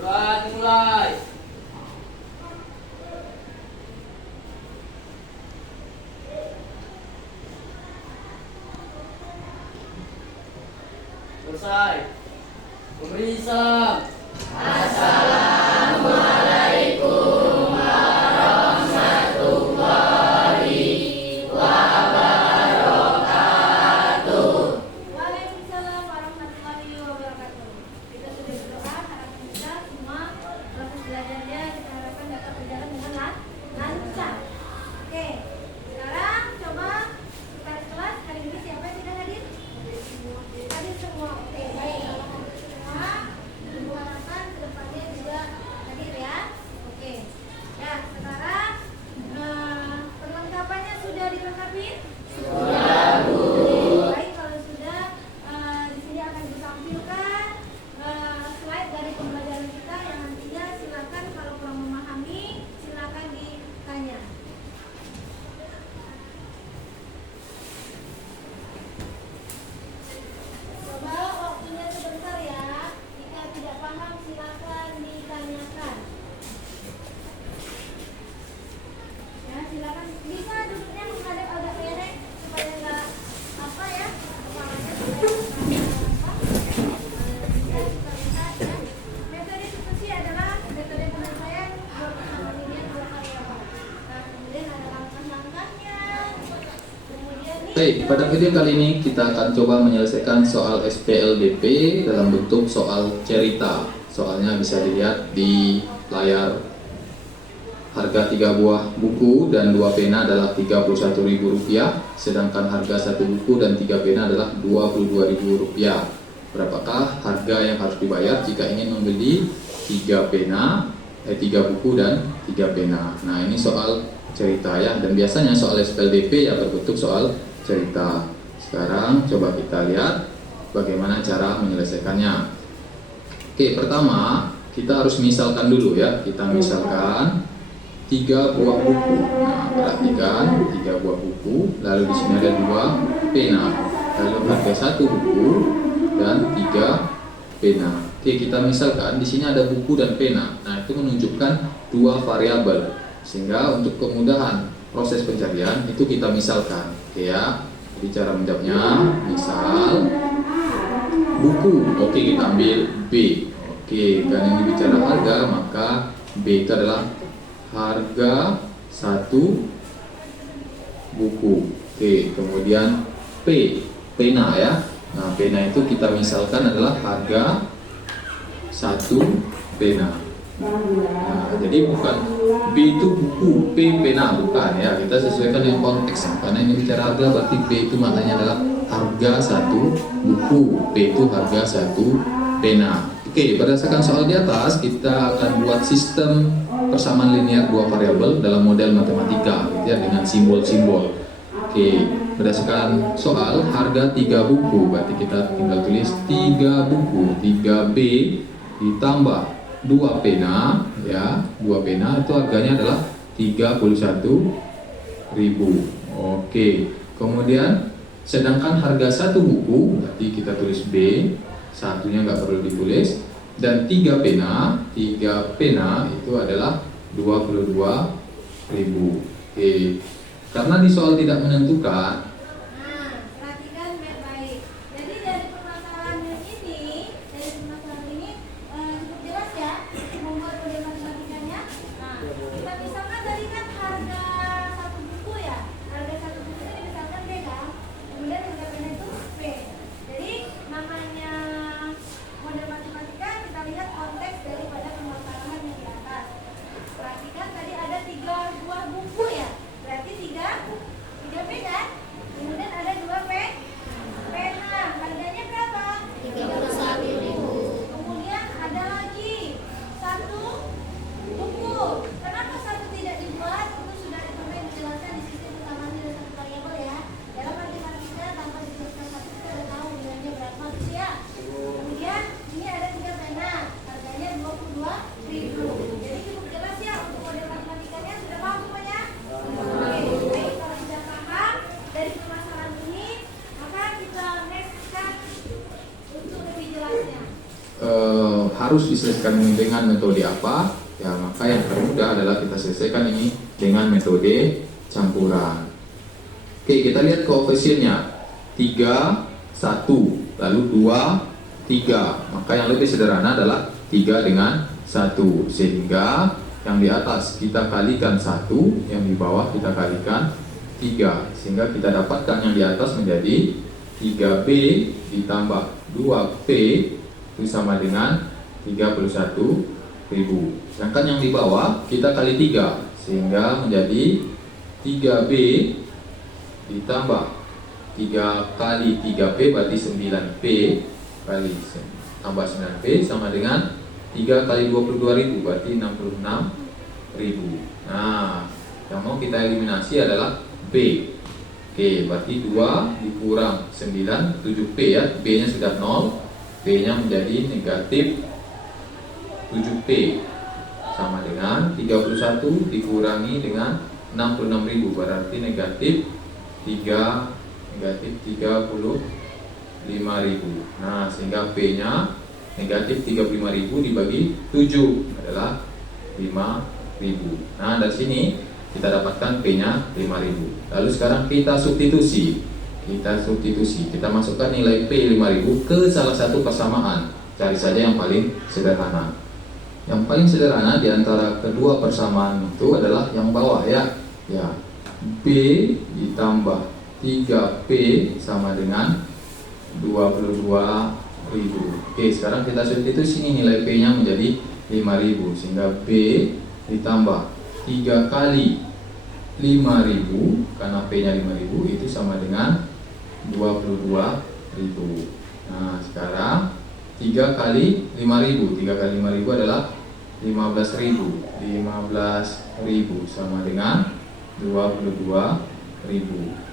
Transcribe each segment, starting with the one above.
Buruan dimulai. Selesai. Memberi salam. Assalamualaikum warahmatullahi wabarakatuh. Waalaikumsalam warahmatullahi wabarakatuh. Kita sudah berdoa, harapan kita semua proses belajarnya kita harapkan dapat berjalan dengan lancar. Oke, sekarang coba sekretaris kelas hari ini siapa yang tidak hadir? Hadir semua. Oke, baik. Semua ibu harapkan kedepannya juga hadir ya. Oke. Ya, sekarang perlengkapannya sudah dilengkapi? Sudah, Bu. Baik, kalau sudah di sini akan ditampilkan slide dari pembelajaran kita yang nantinya silakan kalau kurang memahami silakan ditanya. Coba waktunya sebentar ya. Jika tidak paham silakan ditanyakan. Ya, silakan bisa duduknya menghadap agak miring supaya nggak apa ya kepalanya supaya apa bisa kita lihat ya. Metode diskusi adalah metode penyelesaian dua persamaan linear dua variabel. Nah, kemudian ada langkah-langkahnya. Kemudian Baik, pada video kali ini kita akan coba menyelesaikan soal SPLDP dalam bentuk soal cerita. Soalnya bisa dilihat di layar. Harga 3 buah buku dan 2 pena adalah Rp31.000, sedangkan harga 1 buku dan 3 pena adalah Rp22.000. Berapakah harga yang harus dibayar jika ingin membeli 3 buku dan 3 pena? Nah, ini soal cerita ya, dan biasanya soal SPLDP ya berbentuk soal cerita. Sekarang coba kita lihat bagaimana cara menyelesaikannya. Oke, pertama kita harus misalkan dulu ya. Kita misalkan 3 buah buku. Nah, perhatikan 3 buah buku, lalu di sini ada 2 pena. Lalu harga 1 buku dan 3 pena. Oke, kita misalkan di sini ada buku dan pena. Nah, itu menunjukkan 2 variabel. Sehingga untuk kemudahan proses pencarian itu kita misalkan. Oke ya. Jadi cara menjawabnya, misal buku. Oke, kita ambil B. Oke, karena ini bicara harga, maka B itu adalah harga 1 buku. Oke, kemudian P, pena ya. Nah, pena itu kita misalkan adalah harga 1 pena. Nah, jadi bukan B itu buku, P pena, bukan ya. Kita sesuaikan dengan konteks. Karena ini bicara harga, berarti B itu maknanya adalah harga 1 buku, P itu harga 1 pena. Oke, berdasarkan soal di atas kita akan buat sistem persamaan linear 2 variabel dalam model matematika gitu ya, dengan simbol-simbol. Oke, berdasarkan soal harga 3 buku, berarti kita tinggal tulis 3 buku, 3B ditambah 2 pena ya. 2 pena itu harganya adalah Rp31.000. Oke, kemudian sedangkan harga 1 buku berarti kita tulis B, satunya nggak perlu ditulis, dan 3 pena itu adalah Rp22.000. Oke, karena di soal tidak menentukan. Nah, perhatikan baik-baik. Jadi dari permasalahan ini cukup jelas ya membuat model matematikanya. Nah, kita misalkan tadi kan harga 1 buku ya. Harga 1 buku ini misalkan B kan. Kemudian harga pena itu P. Jadi namanya model matematika kita lihat konteks daripada permasalahan yang di atas. Perhatikan tadi ada 3 buah buku ya. Berarti 3 P kan? Kemudian ada 2 pena. Harganya berapa? Rp31.000. Kemudian ada lagi 1 buku. Kenapa 1 tidak dibuat? Itu sudah dijelaskan di sistem persamaan nilai 1 variabel ya. Dalam matematika tanpa dijelaskan 1 kita sudah tahu nilainya berapa ya. Kemudian ini ada 3 pena. Harganya Rp22.000. Jadi cukup jelas ya untuk model matematikanya. Sudah paham semuanya? Oke, baik, kalau sudah paham dari permasalahan ini, maka kita nextkan untuk lebih jelasnya. harus diselesaikan ini dengan metode apa? Ya, maka yang termudah adalah kita selesaikan ini dengan metode campuran. Oke, kita lihat koefisiennya 3, 1, lalu 2, 3. Maka yang lebih sederhana adalah 3 dengan 1, sehingga yang di atas kita kalikan 1, yang di bawah kita kalikan 3, sehingga kita dapatkan yang di atas menjadi 3B ditambah 2P itu sama dengan 31.000. Sedangkan yang di bawah kita kali 3, sehingga menjadi 3B ditambah 3 kali 3P berarti 9P kali tambah 9P sama dengan 3 kali 22.000 berarti 66.000. Nah, yang mau kita eliminasi adalah B. Oke, berarti 2 dikurang 9, 7P ya. B nya sudah 0, P nya menjadi negatif 7P sama dengan 31 dikurangi dengan 66.000 berarti negatif 35.000. Nah, sehingga P nya negatif 35.000 dibagi 7 adalah 5.000. Nah, dari sini kita dapatkan P nya 5.000. Lalu sekarang kita substitusi. Kita masukkan nilai P 5.000 ke salah satu persamaan. Cari saja yang paling sederhana. Yang paling sederhana di antara kedua persamaan itu adalah yang bawah ya. Ya. B ditambah 3P sama dengan 22.000. Oke, sekarang kita substitusi nilai P nya menjadi 5.000, sehingga B ditambah 3 kali 5.000 karena P nya 5.000 itu sama dengan 22.000. Nah, sekarang 3 kali 5.000, 3 kali 5.000 adalah 15.000. 15.000 sama dengan 22.000.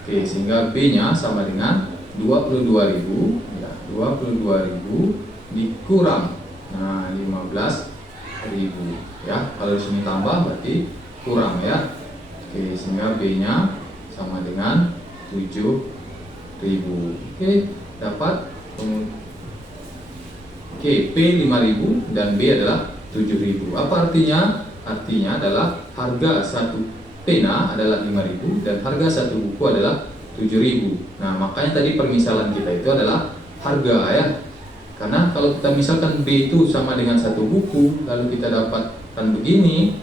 Oke, sehingga B nya sama dengan 22.000 ya, 22.000 dikurang 15.000 ya. Kalau di sini tambah berarti kurang ya. Oke, sehingga B nya sama dengan 7.000. Oke, dapat. Oke, P 5.000 dan B adalah 7.000. Apa artinya? Artinya adalah harga satu pena adalah 5.000 dan harga satu buku adalah 7.000. Nah, makanya tadi permisalan kita itu adalah harga ya. Karena kalau kita misalkan B itu sama dengan satu buku, lalu kita dapatkan begini,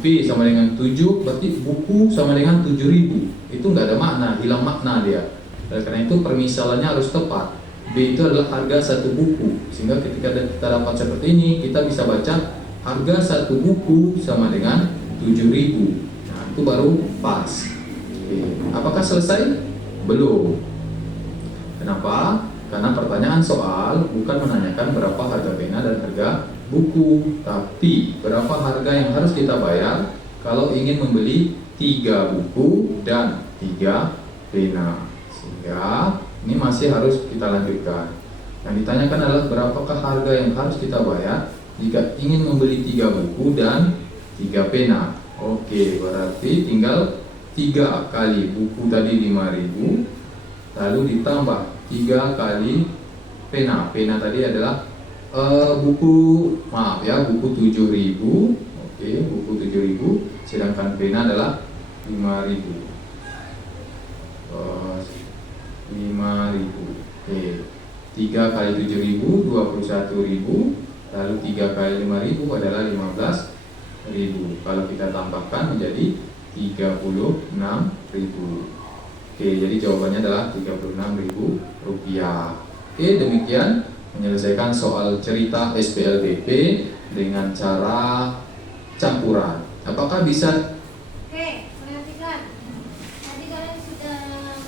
B sama dengan 7, berarti buku sama dengan 7.000. Itu nggak ada makna, hilang makna dia. Dan karena itu permisalannya harus tepat. B itu adalah harga satu buku, sehingga ketika kita dapat seperti ini, kita bisa baca harga satu buku sama dengan 7.000. Nah, itu baru pas. Oke. Apakah selesai? Belum. Kenapa? Karena pertanyaan soal bukan menanyakan berapa harga pena dan harga buku, tapi berapa harga yang harus kita bayar kalau ingin membeli 3 buku dan 3 pena. Sehingga ini masih harus kita lanjutkan. Yang ditanyakan adalah berapakah harga yang harus kita bayar jika ingin membeli 3 buku dan 3 pena. Oke, berarti tinggal 3 kali buku tadi 5.000, lalu ditambah 3 kali pena. Pena tadi adalah buku 7.000. Oke, buku 7.000, sedangkan pena adalah 5.000. 5.000. Oke. 3 kali 7.000 21.000, lalu 3 kali 5.000 adalah 15.000. Kalau kita tambahkan menjadi 36.000. Oke, jadi jawabannya adalah 36.000 rupiah. Oke, demikian menyelesaikan soal cerita SPLDP dengan cara campuran. Apakah bisa? Oke, perhatikan. Tadi kalian sudah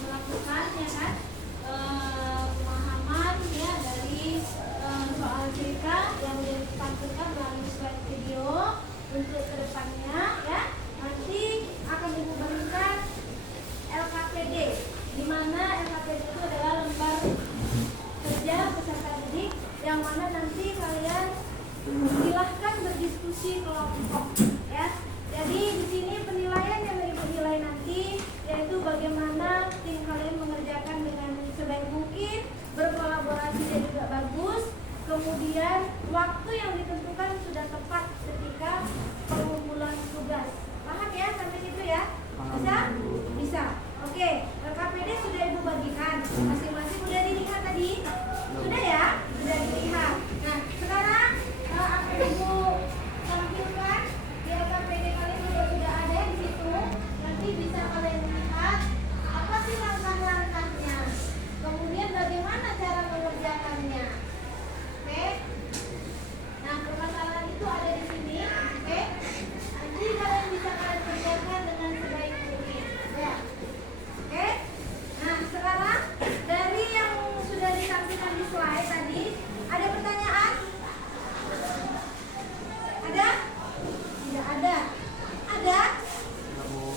melakukan ya kan pemahaman ya dari soal cerita yang sudah ditampilkan melalui slide video. Untuk kedepannya ya, nanti akan dibubarkan LKPD, di mana LKPD itu adalah lembar kerja peserta didik, yang mana nanti kalian silahkan berdiskusi kelompok ya. Jadi di sini penilaian yang dinilai nanti yaitu bagaimana tim kalian mengerjakan dengan sebaik mungkin, berkolaborasi dan juga bagus. Kemudian kemudian waktu yang ditentukan sudah tepat ketika pengumpulan tugas. Paham ya sampai situ ya? Bisa? Bisa. Oke, KPD sudah Ibu bagikan. Masing-masing sudah dilihat tadi? Sudah ya? Sudah dilihat. Nah, sekarang akan Ibu tampilkan di KPD kalian juga sudah ada di situ. Nanti bisa kalian lihat apa sih langkah-langkahnya. Kemudian bagaimana cara mengerjakannya. Oke? Nah, permasalahan itu ada di sini. Oke? Nanti kalian bisa kalian kerjakan dengan sebaik mungkin. Ya. Oke? Nah, sekarang dari yang sudah ditampilkan di slide tadi, ada pertanyaan? Ada? Tidak ada. Ada?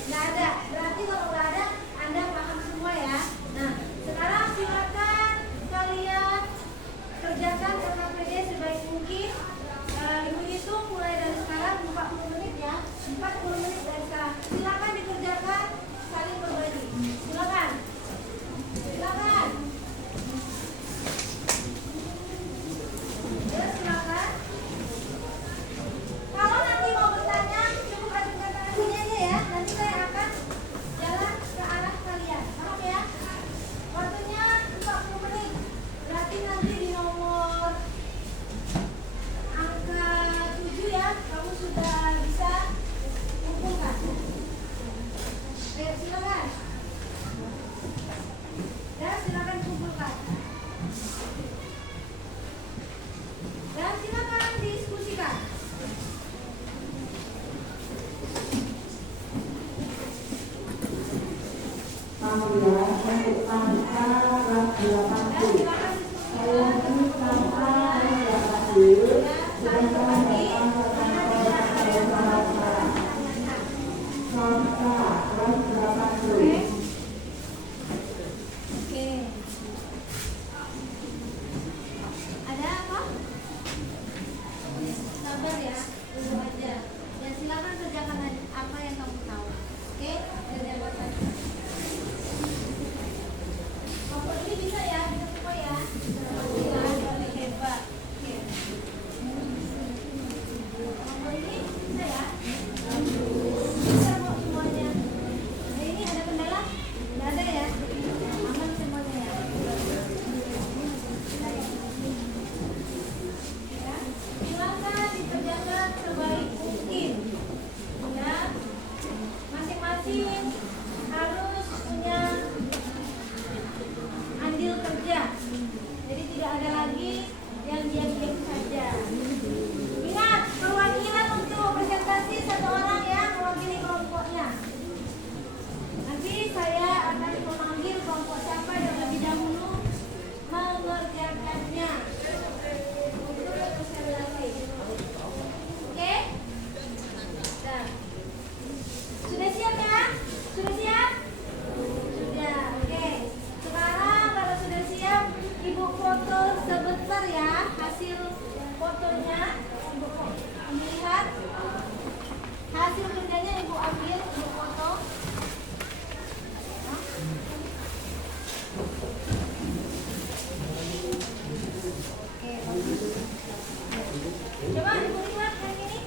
Tidak ada. Berarti kalau nggak ada, Anda paham semua ya. Nah, sekarang silakan kalian kerjakan KKPD sebaik mungkin. Ibu hitung mulai dari sekarang 40 menit ya. 40 menit dari sekarang. Silakan dikerjakan, saling berbagi. Silakan. Silakan. Ya, silakan. Kalau nanti mau bertanya, cukup ajukan tangan sini aja ya. Nanti saya akan jalan ke arah kalian. Paham ya? Waktunya 40 menit. Berarti nanti di nomor angka 7 ya, kamu sudah bisa kumpulkan. Ayo silakan. Ya, silakan kumpulkan. Dan silakan diskusikan. Ada apa? Sabar ya, tunggu aja. Dan silakan kerjakan apa yang kamu tahu. Oke? Kerjakan saja. Kelompok ini bisa ya, bisa semua ya. Hebat. Oke. Kelompok ini bisa ya. Bisa kok semuanya. Nah, ini ada kendala? Tidak ada ya. Aman semuanya ya. Ya, silakan dikerjakan sebaik mungkin. Ya, masing-masing harus punya andil kerja. Jadi tidak ada lagi yang diam-diam saja. Ingat, perwakilan untuk presentasi satu orang ya, mewakili kelompoknya. Nanti saya akan memanggil kelompok siapa yang lebih dahulu mengerjakannya untuk presentasi. Oke? Nah. Sudah siap ya? Sudah siap? Sudah, oke. Sekarang kalau sudah siap, Ibu foto sebentar ya hasil fotonya. Ibu lihat hasil kerjanya, Ibu ambil, Ibu foto. Oke, bagus. Coba Ibu lihat yang ini.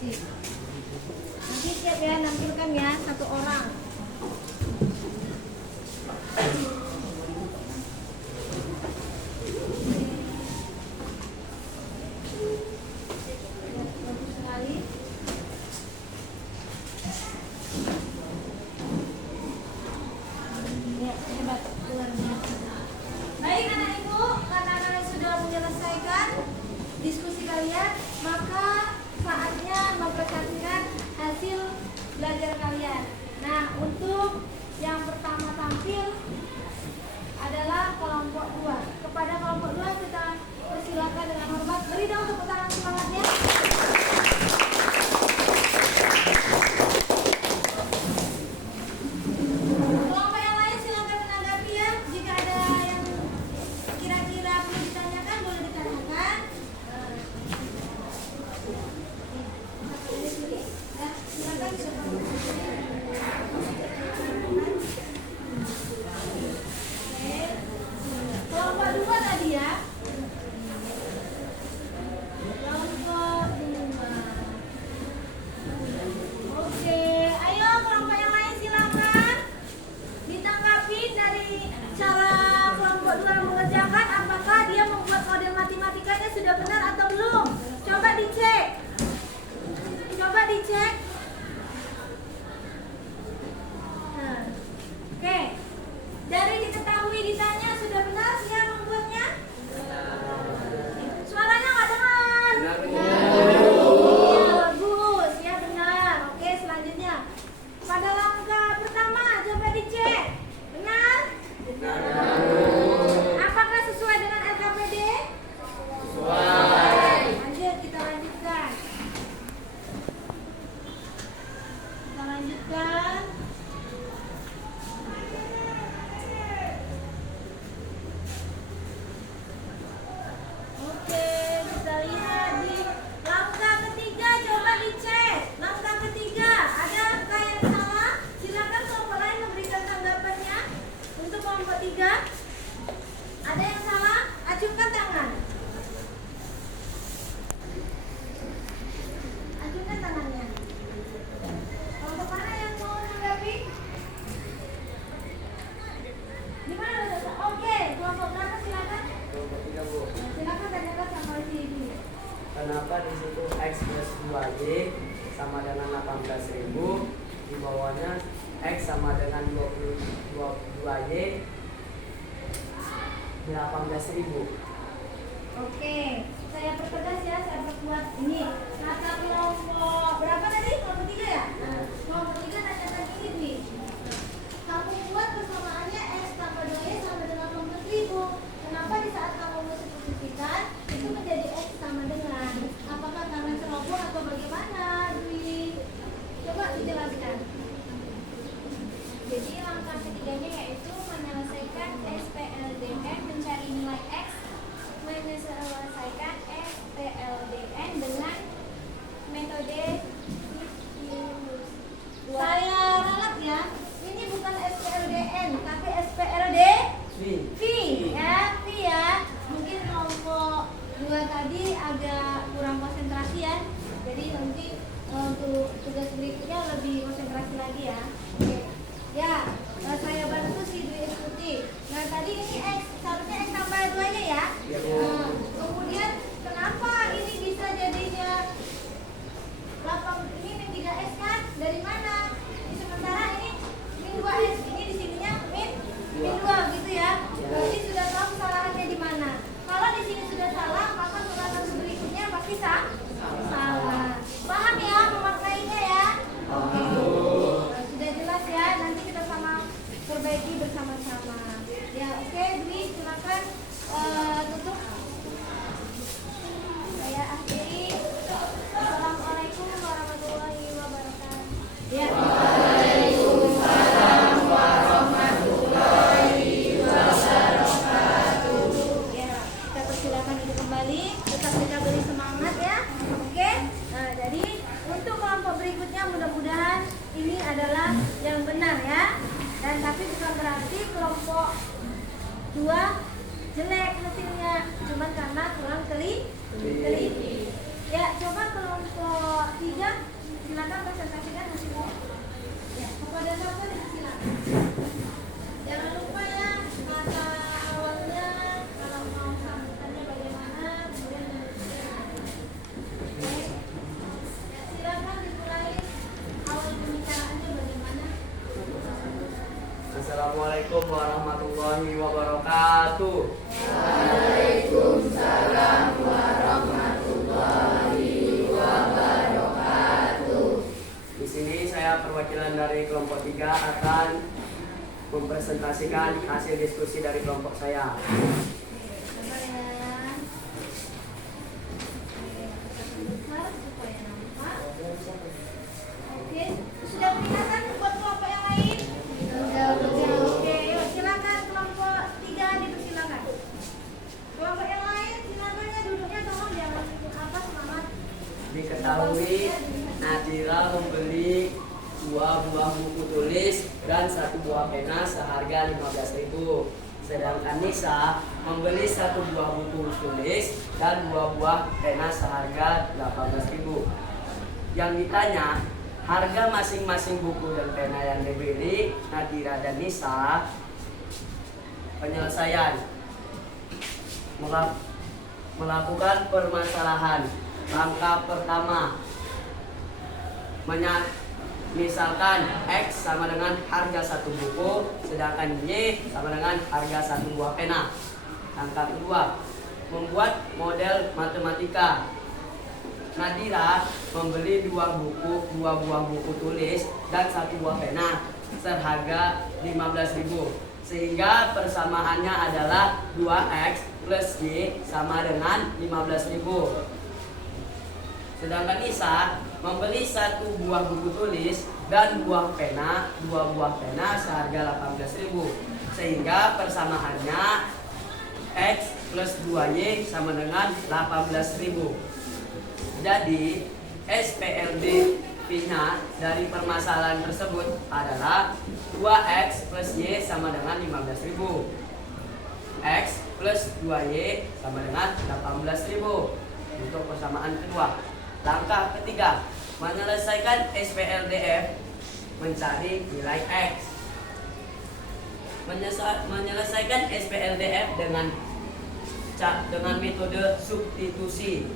Nanti siap ya, nampilkan ya satu orang. Bagus sekali. Ya, hebat, luar biasa. Baik anak ibu, karena kalian sudah menyelesaikan diskusi kalian, maka saatnya mempresentasikan hasil belajar kalian. Nah, untuk yang pertama tampil adalah kelompok 2. Kepada kelompok 2 kita persilakan dengan hormat. Beri dong tepuk tangan semangatnya. Kelompok yang lain silakan menanggapi ya. Jika ada yang kira-kira perlu ditanyakan, boleh ditanyakan. Silakan. dengan 22Y 18.000. Oke, saya pertegas ya, saya perkuat ini. Kata kelompok berapa tadi? Kelompok 3 ya? Kelompok 3 nanyakan ini nih. Kamu buat persamaannya X tambah 2Y sama dengan 18.000. Kenapa di saat kamu menspesifikasikan itu menjadi X sama dengan? Apakah karena ceroboh atau bagaimana, Dwi? Coba dijelaskan. Jadi langkah ketiganya yaitu menyelesaikan SPLDN mencari nilai X, menyelesaikan SPLDN dengan metode Saya ralat ya. Ini bukan SPLDN, tapi SPLD V ya, V ya. Mungkin kelompok 2 tadi agak kurang konsentrasi ya. Jadi nanti untuk tugas berikutnya lebih konsentrasi lagi ya. Oke. Ya, saya bantu si Dwi ikuti. Nah tadi ini X, seharusnya X tambah 2-nya ya. Kemudian kenapa ini bisa jadinya 8, ini min 3X kan? Dari mana? Sementara ini min 2X, ini di sininya min 2 gitu ya. Berarti sudah tahu kesalahannya di mana. Kalau di sini sudah salah, maka tugas berikutnya pasti salah. Paham ya memaknainya ya? Oke. Sudah jelas ya, nanti kita sama perbaiki bersama-sama. Ya, oke, Dwi, silakan tutup. Saya akhiri. Assalamualaikum warahmatullahi wabarakatuh. Ya. Waalaikumsalam warahmatullahi wabarakatuh. Ya, kita persilakan itu kembali. Tetap kita beri semangat ya. Oke. Nah, jadi untuk kelompok berikutnya mudah-mudahan ini adalah yang benar ya. Dan tapi bukan berarti kelompok 2 jelek hasilnya, cuman karena kurang teliti. Ya, coba kelompok 3 silakan presentasikan hasilnya. Ya, kepada siapa silakan. Jangan lupa ya kata awalnya, kalau mau sambutannya bagaimana, kemudian menuliskan. Oke. Ya, silakan dimulai awal pembicaraannya bagaimana. Assalamualaikum warahmatullahi wabarakatuh. Waalaikumsalam warahmatullahi wabarakatuh. Di sini saya perwakilan dari kelompok 3 akan mempresentasikan hasil diskusi dari kelompok saya. Sabar ya. Besar supaya nampak. Oke, sudah kelihatan buat kelompok yang lain? Oke, yuk silakan kelompok 3 dipersilakan. Kelompok yang lain silakan ya, duduknya tolong jangan semangat. Diketahui Nadira membeli 2 buah buku tulis dan 1 buah pena seharga 15.000. Sedangkan Nisa membeli 1 buah buku tulis dan 2 buah pena seharga 18.000. Yang ditanya, harga masing-masing buku dan pena yang dibeli Nadira dan Nisa. Penyelesaian melakukan permasalahan. Langkah pertama, misalkan X sama dengan harga 1 buku, sedangkan Y sama dengan harga 1 buah pena. Langkah kedua, membuat model matematika. Nadira membeli 2 buah buku tulis dan 1 buah pena seharga 15.000, sehingga persamaannya adalah 2X plus Y sama dengan 15.000. Sedangkan Nisa membeli 1 buah buku tulis dan 2 buah pena seharga 18.000, sehingga persamaannya X plus 2Y sama dengan 18.000. Jadi SPLD-nya dari permasalahan tersebut adalah 2X plus Y sama dengan 15.000, X plus 2Y sama dengan 18.000 untuk persamaan kedua. Langkah ketiga, menyelesaikan SPLDF mencari nilai X. Menyelesaikan SPLDF dengan metode substitusi.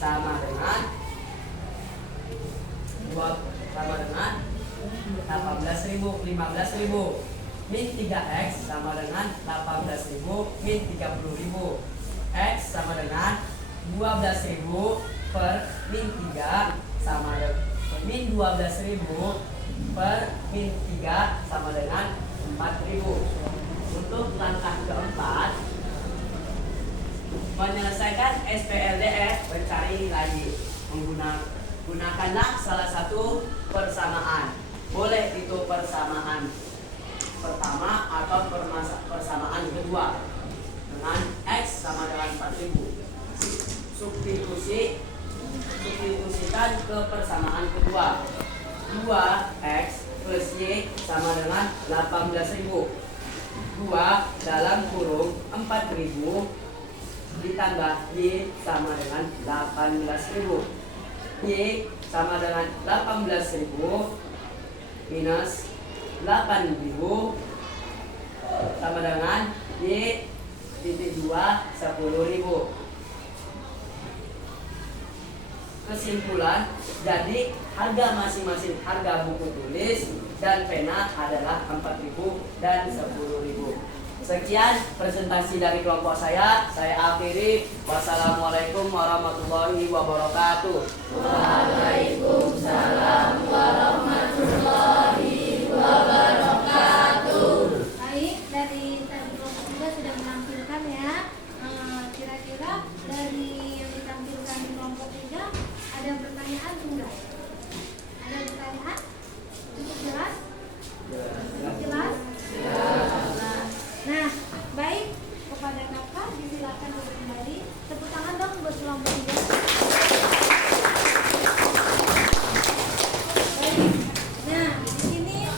sama dengan 18.000 15.000. Min 3x sama dengan 18.000 min 30.000. X sama dengan 12.000 per min 3 sama dengan min 12.000 per min 3 sama dengan 4.000. Untuk langkah keempat, menyelesaikan SPLDF, mencari nilai Y. Gunakanlah salah satu persamaan. Boleh itu persamaan pertama atau persamaan kedua dengan X sama dengan 4.000. Substitusikan ke persamaan kedua. 2x plus Y sama dengan 18.000. 2 dalam kurung 4.000 ditambah Y sama dengan 18.000. Y sama dengan 18.000 minus 8.000 sama dengan Y titik 2 10.000. Kesimpulan, jadi harga masing-masing harga buku tulis dan pena adalah 4.000 dan 10.000. Sekian presentasi dari kelompok saya akhiri. Wassalamualaikum warahmatullahi wabarakatuh. Waalaikumsalam warahmatullahi wabarakatuh. Baik, dari tadi kelompok 3 sudah menampilkan ya. Kira-kira dari yang ditampilkan di kelompok 3 ada pertanyaan enggak? Ada pertanyaan? Cukup jelas? Cukup jelas? Nah, baik, kepada kakak disilakan kembali. Tepuk tangan dong buat kelompok 3. Baik. Nah, di sini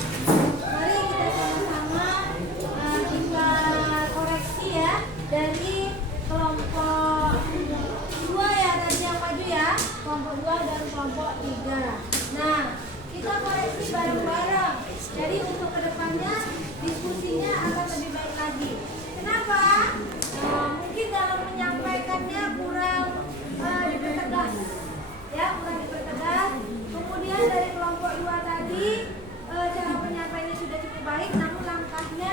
mari kita sama-sama kita koreksi ya dari kelompok 2 ya, tadi yang maju ya, kelompok 2 dan kelompok 3. Nah, kita koreksi bareng-bareng. Jadi untuk kedepannya diskusinya akan lebih baik lagi. Kenapa? Mungkin dalam menyampaikannya kurang dipertegas, ya, kurang dipertegas. Kemudian dari kelompok 2 tadi cara penyampaiannya sudah cukup baik, namun langkahnya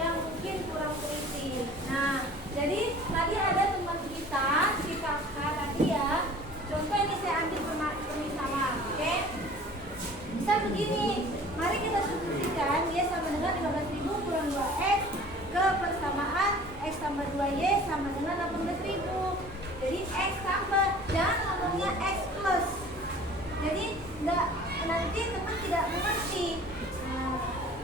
yang mungkin kurang teliti. Nah, jadi tadi ada teman kita, si kakak tadi ya. Contoh ini saya ambil permisalan, oke? Bisa begini. Mari kita substitusikan Y sama dengan 15.000 kurang 2X ke persamaan X tambah 2Y sama dengan 18.000. Jadi X tambah, jangan ngomongnya X plus. Jadi nanti teman tidak mengerti.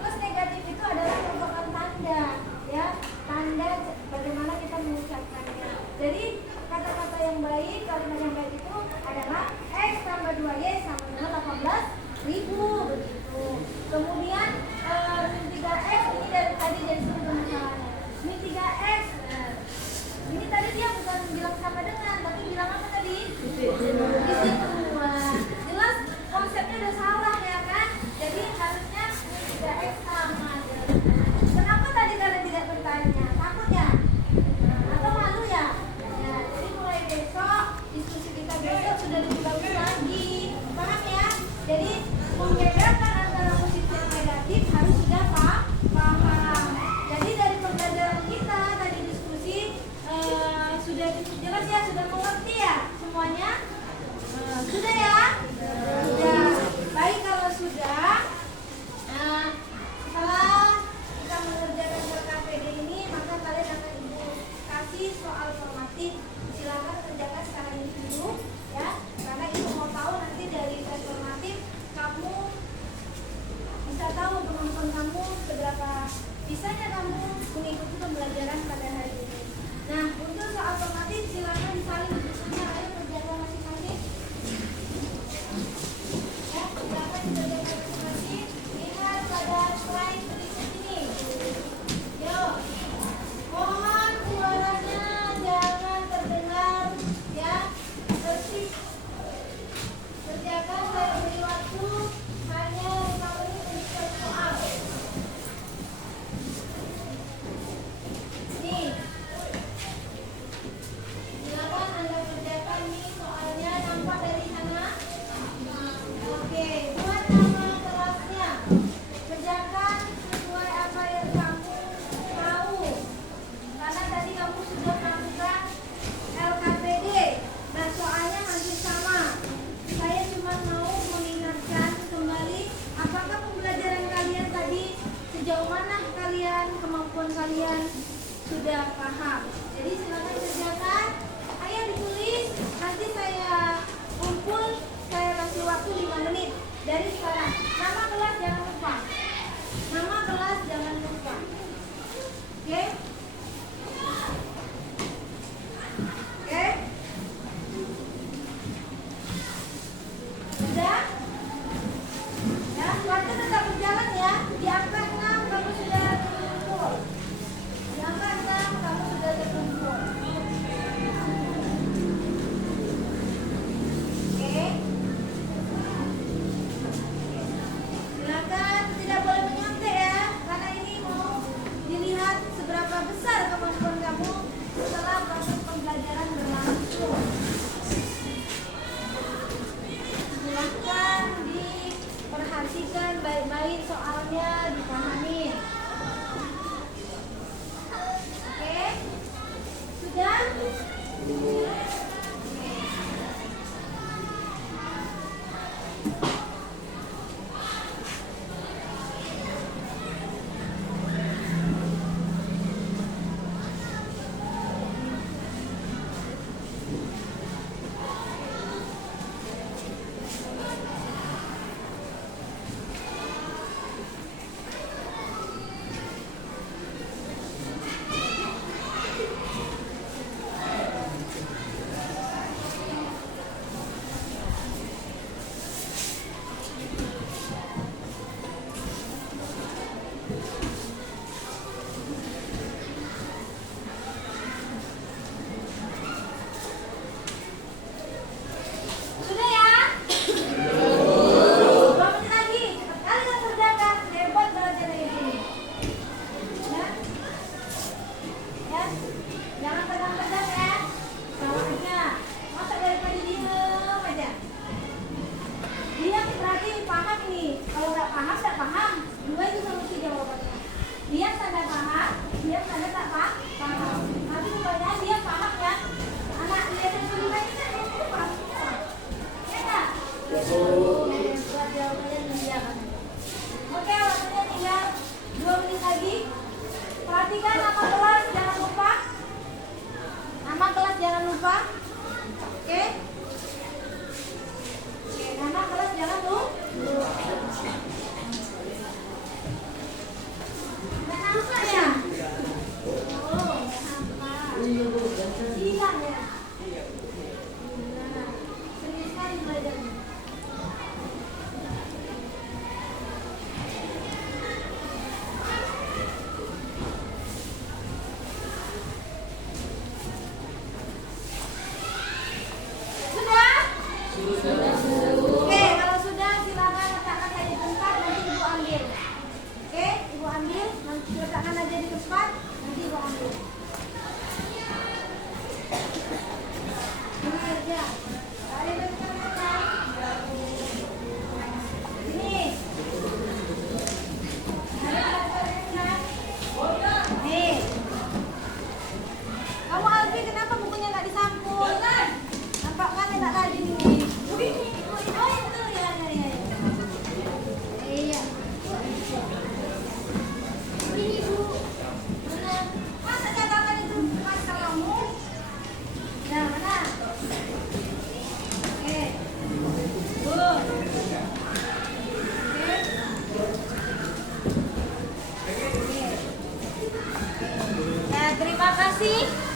Plus negatif itu adalah merupakan tanda, ya, tanda bagaimana kita mengucapkannya. Jadi kata-kata yang baik, kalimat yang baik itu adalah X tambah 2Y sama dengan 18.000 begitu. Kemudian min 3x ini dari tadi dari sini permasalahannya. Min 3x ini tadi dia bukan bilang sama dengan, tapi bilang apa tadi? Isi kedua. Jelas konsepnya udah salah ya kan? Jadi harusnya min 3x sama dengan. Kenapa tadi kalian tidak bertanya? Takut ya? Atau malu ya? Ya, jadi mulai besok diskusi kita besok sudah lebih bagus lagi. Paham ya? Jadi membedakan antara positif dan negatif harus sudah paham. Jadi dari pembelajaran kita tadi diskusi sudah cukup jelas ya, sudah mengerti ya semuanya? Sudah ya? Sudah. Baik kalau sudah. Setelah kita mengerjakan KPD ini, maka kalian akan ibu kasih soal formatif. Silakan kerjakan secara individu ya, karena ibu mau tahu nanti dari tes formatif kamu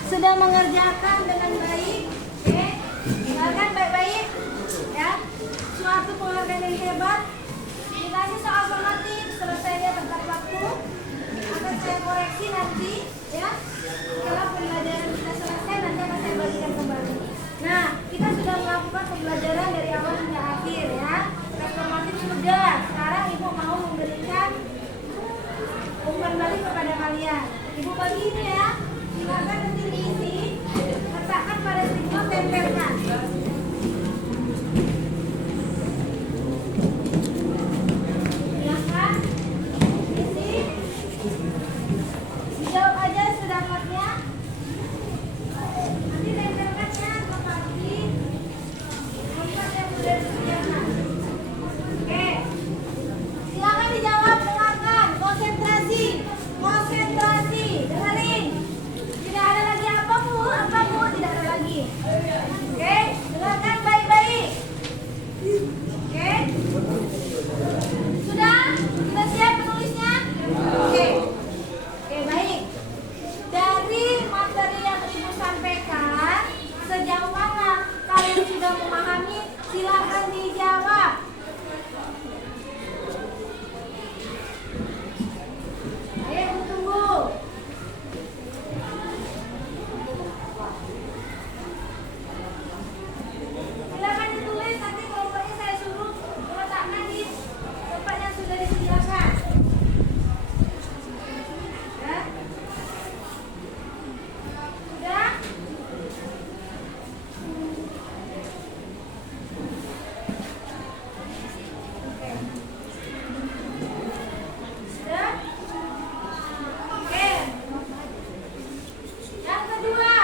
sudah mengerjakan dengan baik? Oke, dengarkan baik-baik ya. Suatu penghargaan yang hebat. Dikasih soal formatif, selesainya tepat waktu. Akan saya koreksi nanti ya. Setelah pembelajaran kita selesai, nanti akan saya bagikan kembali. Nah, kita sudah melakukan pembelajaran dari awal hingga akhir ya. Tes formatif sudah. Sekarang Ibu mau memberikan umpan balik kepada kalian. Ibu bagi ini ya. Silakan nanti diisi, letakkan pada stigma, tempelkan. Silakan isi. Dijawab aja sedapatnya. Nanti tempelkannya seperti tempat yang sudah disediakan. Oke. Silakan dijawab, dengarkan, konsentrasi, konsentrasi, dengerin. Tidak ada lagi apa bu, tidak ada lagi. Oke, dengarkan baik-baik. Oke, sudah, sudah siap menulisnya? Oke, oke baik. Dari materi yang Ibu sampaikan, sejauh mana kalian sudah memahami? Silakan dijawab. Ayo tunggu. Silakan ditulis, nanti kelompoknya saya suruh meletakkan di tempat yang sudah disediakan. Ya. Sudah? Oke. Sudah? Oke. Yang kedua.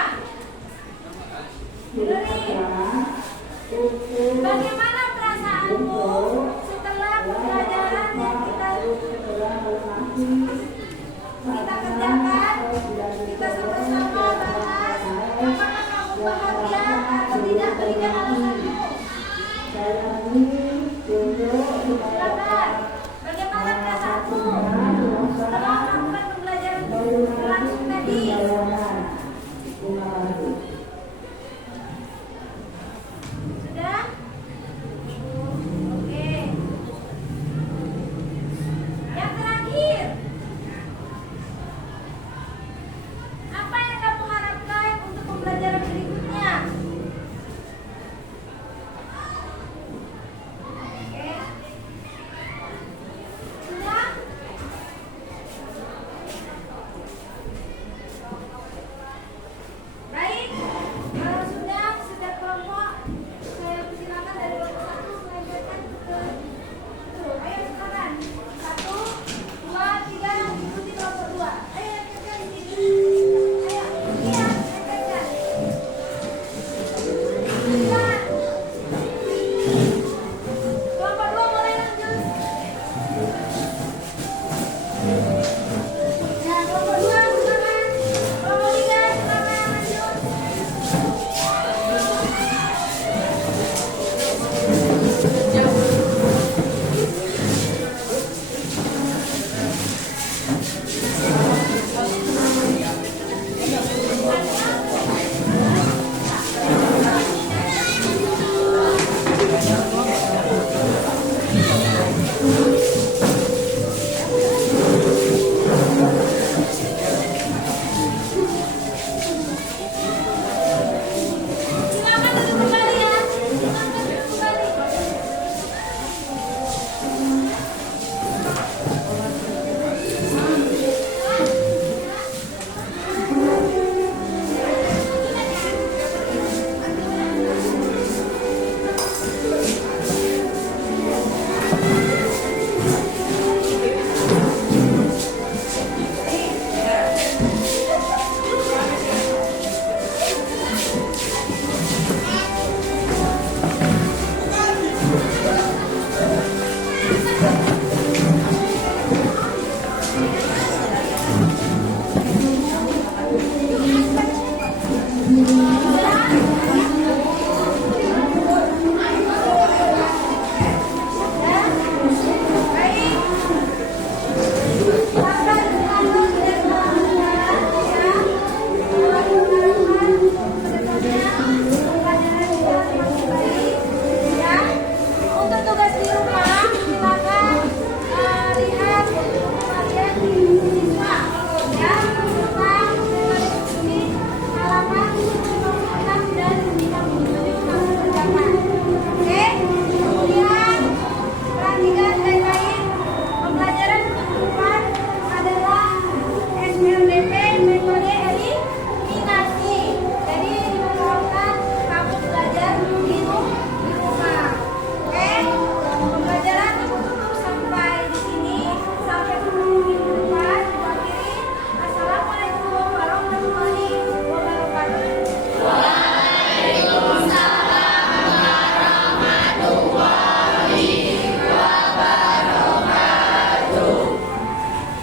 Bagaimana perasaanmu setelah pembelajaran yang kita kerjakan? Kita sama-sama bahas. Apakah kamu bahagia atau tidak? Berikan alasanmu.